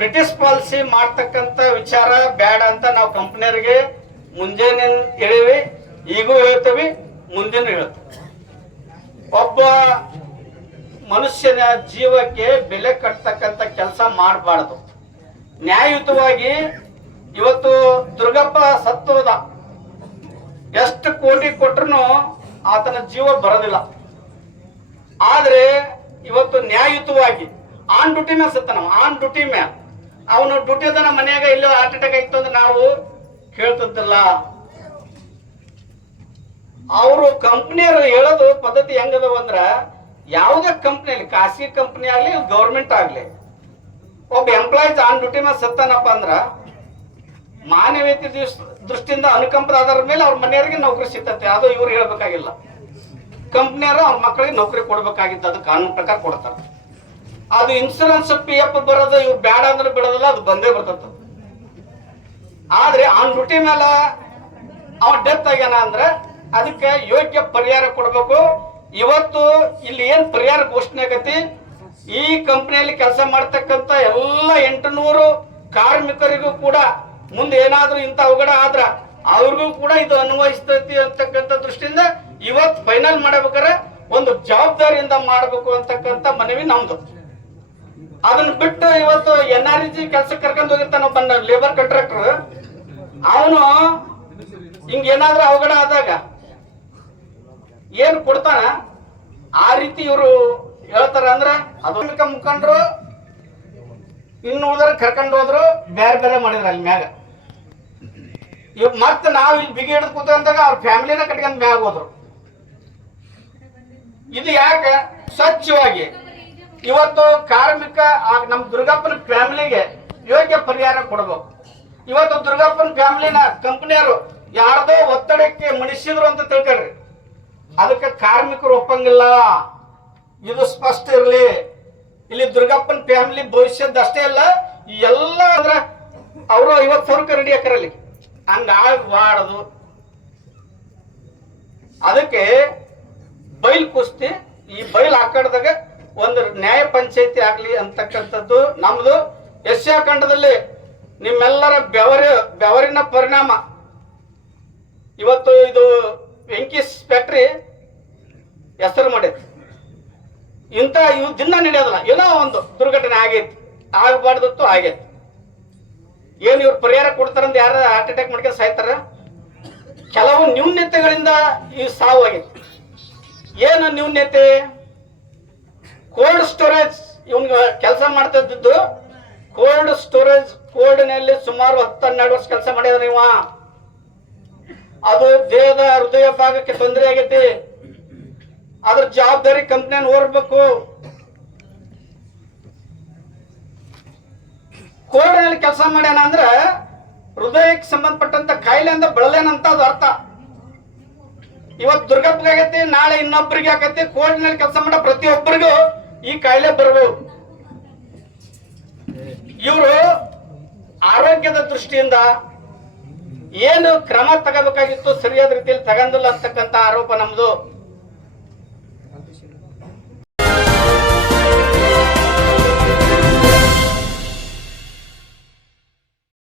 British policy ಮಾಡ್ತಕ್ಕಂಥ ವಿಚಾರ ಬೇಡ ಅಂತ ನಾವು ಕಂಪನಿಯರಿಗೆ ಮುಂಜಾನೆ ಹೇಳಿವಿ, ಈಗೂ ಹೇಳ್ತೀವಿ, ಮುಂದಿನ ಹೇಳ್ತೀವಿ. ಒಬ್ಬ ಮನುಷ್ಯನ ಜೀವಕ್ಕೆ ಬೆಲೆ ಕಟ್ತಕ್ಕಂಥ ಕೆಲಸ ಮಾಡಬಾರ್ದು. ನ್ಯಾಯಯುತವಾಗಿ ಇವತ್ತು ದುರ್ಗಪ್ಪ ಸತ್ತೋದ, ಎಷ್ಟು ಕೋಟಿ ಕೊಟ್ರು ಆತನ ಜೀವ ಬರೋದಿಲ್ಲ. ಆದ್ರೆ ಇವತ್ತು ನ್ಯಾಯಯುತವಾಗಿ ಆನ್ ಡ್ಯೂಟಿ ಮ್ಯಾಲ ಸತ್ತ, ನಾವು ಆನ್ ಡ್ಯೂಟಿ ಮ್ಯಾಲ ಅವನು ಡ್ಯೂಟಿ ಅದನ್ನ ಮನೆಯಾಗ ಇಲ್ಲೋ ಹಾರ್ಟ್ ಅಟ್ಯಾಕ್ ಆಯ್ತು ಅಂದ್ರೆ ನಾವು ಕೇಳ್ತಿದ್ದಿಲ್ಲ. ಅವರು ಕಂಪ್ನಿಯವರು ಹೇಳೋದು ಪದ್ಧತಿ ಹೆಂಗದವ ಅಂದ್ರ, ಯಾವುದೇ ಕಂಪ್ನಿಯಲ್ಲಿ, ಖಾಸಗಿ ಕಂಪ್ನಿ ಆಗ್ಲಿ ಗೌರ್ಮೆಂಟ್ ಆಗ್ಲಿ, ಒಬ್ಬ ಎಂಪ್ಲಾಯೀಸ್ ಆನ್ ಡ್ಯೂಟಿ ಮ್ಯಾಲ ಸತ್ತಾನಪ್ಪ ಅಂದ್ರ ಮಾನವೀಯತೆ ದೃಷ್ಟಿಯಿಂದ ಅನುಕಂಪದ ಆಧಾರದ ಮೇಲೆ ಅವ್ರ ಮನೆಯವರಿಗೆ ನೌಕರಿ ಸಿಗ್ತತೆ. ಅದು ಇವ್ರು ಹೇಳ್ಬೇಕಾಗಿಲ್ಲ, ಕಂಪ್ನಿಯವರು ಅವ್ರ ಮಕ್ಕಳಿಗೆ ನೌಕರಿ ಕೊಡ್ಬೇಕಾಗಿತ್ತು, ಅದು ಕಾನೂನು ಪ್ರಕಾರ ಕೊಡ್ತಾರೆ. ಅದು ಇನ್ಸೂರೆನ್ಸ್ PF ಬರೋದು ಇವ್ರು ಬೇಡ ಅಂದ್ರೆ ಬಿಡೋದಿಲ್ಲ, ಅದು ಬಂದೇ ಬರ್ತದ. ಆದ್ರೆ ಆನ್ ಡ್ಯೂಟಿ ಮೇಲೆ ಅವ ಡೆತ್ ಆಗ್ಯಾನ ಅಂದ್ರೆ ಅದಕ್ಕೆ ಯೋಗ್ಯ ಪರಿಹಾರ ಕೊಡ್ಬೇಕು. ಇವತ್ತು ಇಲ್ಲಿ ಏನ್ ಪರಿಹಾರ ಘೋಷಣೆ ಆಗತಿ, ಈ ಕಂಪನಿಯಲ್ಲಿ ಕೆಲಸ ಮಾಡ್ತಕ್ಕಂಥ ಎಲ್ಲ 800 ಕಾರ್ಮಿಕರಿಗೂ ಕೂಡ ಮುಂದೆ ಏನಾದ್ರೂ ಇಂಥ ಅವಘಡ ಆದ್ರ ಅವ್ರಿಗೂ ಕೂಡ ಇದು ಅನ್ವಯಿಸ್ತೈತಿ ಅಂತಕ್ಕಂಥ ದೃಷ್ಟಿಯಿಂದ ಇವತ್ತು ಫೈನಲ್ ಮಾಡಬೇಕಾದ್ರೆ ಒಂದು ಜವಾಬ್ದಾರಿಯಿಂದ ಮಾಡಬೇಕು ಅಂತಕ್ಕಂಥ ಮನವಿ ನಮ್ದು. ಅದನ್ನ ಬಿಟ್ಟು ಇವತ್ತು NREG ಕೆಲ್ಸಕ್ಕೆ ಕರ್ಕೊಂಡು ಹೋಗಿರ್ತಾನ ಒಬ್ಬ ಲೇಬರ್ ಕಾಂಟ್ರಾಕ್ಟರ್, ಅವನು ಹಿಂಗ ಏನಾದ್ರೂ ಅವಘಡ ಆದಾಗ ಏನ್ ಕೊಡ್ತಾನ ಆ ರೀತಿ ಇವರು ಹೇಳ್ತಾರ ಅಂದ್ರ ಅದು ಮುಖಂಡರು ಇನ್ನು ಉಳಿದ್ರೆ ಕರ್ಕೊಂಡು ಹೋದ್ರು ಬೇರೆ ಬೇರೆ ಮಾಡಿದ್ರ ಅಲ್ಲಿ ಮ್ಯಾಗ. ಇವ್ ಮತ್ತೆ ನಾವ್ ಇಲ್ಲಿ ಬಿಗಿ ಹಿಡಿದು ಕೂತಂದಾಗ ಅವ್ರ ಫ್ಯಾಮಿಲಿನ ಕಟ್ಕೊಂಡ್ ಮ್ಯಾಗ ಹೋದ್ರು. ಇದು ಯಾಕೆ ಸ್ವಚ್ಛವಾಗಿ ಇವತ್ತು ಕಾರ್ಮಿಕ ನಮ್ ದುರ್ಗಪ್ಪನ ಫ್ಯಾಮಿಲಿಗೆ ಯೋಗ್ಯ ಪರಿಹಾರ ಕೊಡಬೇಕು. ಇವತ್ತು ದುರ್ಗಪ್ಪನ ಫ್ಯಾಮಿಲಿನ ಕಂಪನಿಯವರು ಯಾರ್ದೋ ಒತ್ತಡಕ್ಕೆ ಮಣಿಸಿದ್ರು ಅಂತ ತಿಳ್ಕೊಳ್ರಿ, ಅದಕ್ಕೆ ಕಾರ್ಮಿಕರು ಒಪ್ಪಂಗಿಲ್ಲ. ಇದು ಸ್ಪಷ್ಟ ಇರಲಿ. ಇಲ್ಲಿ ದುರ್ಗಪ್ಪನ ಫ್ಯಾಮಿಲಿ ಭವಿಷ್ಯದ ಅಷ್ಟೇ ಅಲ್ಲ, ಎಲ್ಲ ಅಂದ್ರ ಅವರು 50,000 ರೆಡಿ ಹಾಕರಲ್ಲಿ ಹಂಗಾಗಬಾರದು. ಅದಕ್ಕೆ ಬೈಲ್ ಕುಸ್ತಿ, ಈ ಬೈಲ್ ಹಾಕಡ್ದಾಗ ಒಂದು ನ್ಯಾಯ ಪಂಚಾಯತಿ ಆಗ್ಲಿ ಅಂತಕ್ಕಂಥದ್ದು ನಮ್ದು. ಏಷ್ಯಾ ಖಂಡದಲ್ಲಿ ನಿಮ್ಮೆಲ್ಲರ ಬೆವರಿನ ಪರಿಣಾಮ ಇವತ್ತು ಇದು ವೆಂಕೀಸ್ ಫ್ಯಾಕ್ಟ್ರಿ ಹೆಸರು ಮಾಡೈತಿ. ಇಂಥ ಇವು ದಿನ ನಡೆಯೋದಿಲ್ಲ, ಏನೋ ಒಂದು ದುರ್ಘಟನೆ ಆಗೈತಿ, ಆಗಬಾರ್ದತ್ತು ಆಗೈತಿ. ಏನು ಇವ್ರು ಪರಿಹಾರ ಕೊಡ್ತಾರಂತ ಯಾರ ಹಾರ್ಟ್ ಅಟ್ಯಾಕ್ ಮಾಡ್ಕೊಂಡು ಸಾಯ್ತಾರ? ಕೆಲವು ನ್ಯೂನ್ಯತೆಗಳಿಂದ ಈ ಸಾವು ಆಗೈತಿ. ಏನು ನ್ಯೂನ್ಯತೆ? ಕೋಲ್ಡ್ ಸ್ಟೋರೇಜ್ ಇವನ್ಗೆ ಕೆಲಸ ಮಾಡ್ತಾ ಇದ್ದು ಕೋಲ್ಡ್ ಸ್ಟೋರೇಜ್ ಕೋಲ್ಡ್ನಲ್ಲಿ ಸುಮಾರು 10-12 ವರ್ಷ ಕೆಲಸ ಮಾಡಿದ ಇವ. ಅದು ದೇಹದ ಹೃದಯ ಭಾಗಕ್ಕೆ ತೊಂದರೆ ಆಗೈತಿ. ಅದ್ರ ಜವಾಬ್ದಾರಿ ಕಂಪ್ನಿಯನ್ನು ಹೊರಬೇಕು. ಕೋಲ್ಡ್ನಲ್ಲಿ ಕೆಲಸ ಮಾಡ್ಯಾನ ಅಂದ್ರೆ ಹೃದಯಕ್ಕೆ ಸಂಬಂಧಪಟ್ಟಂತ ಕಾಯಿಲೆ ಅಂತ ಬಳಲೇನಂತ ಅದು ಅರ್ಥ. ಇವತ್ತು ದುರ್ಗಪ್ಪಗೆ ಆಗೈತಿ, ನಾಳೆ ಇನ್ನೊಬ್ಬರಿಗೆ ಆಗೈತಿ. ಕೋಲ್ಡ್ನಲ್ಲಿ ಕೆಲಸ ಮಾಡೋ ಪ್ರತಿಯೊಬ್ಬರಿಗೂ ಈ ಕಾಯಿಲೆ ಬರಬಹುದು. ಇವರು ಆರೋಗ್ಯದ ದೃಷ್ಟಿಯಿಂದ ಏನು ಕ್ರಮ ತಗೋಬೇಕಾಗಿತ್ತು ಸರಿಯಾದ ರೀತಿಯಲ್ಲಿ ತಗೊಂಡಿಲ್ಲ ಅಂತಕ್ಕಂಥ ಆರೋಪ ನಮ್ದು.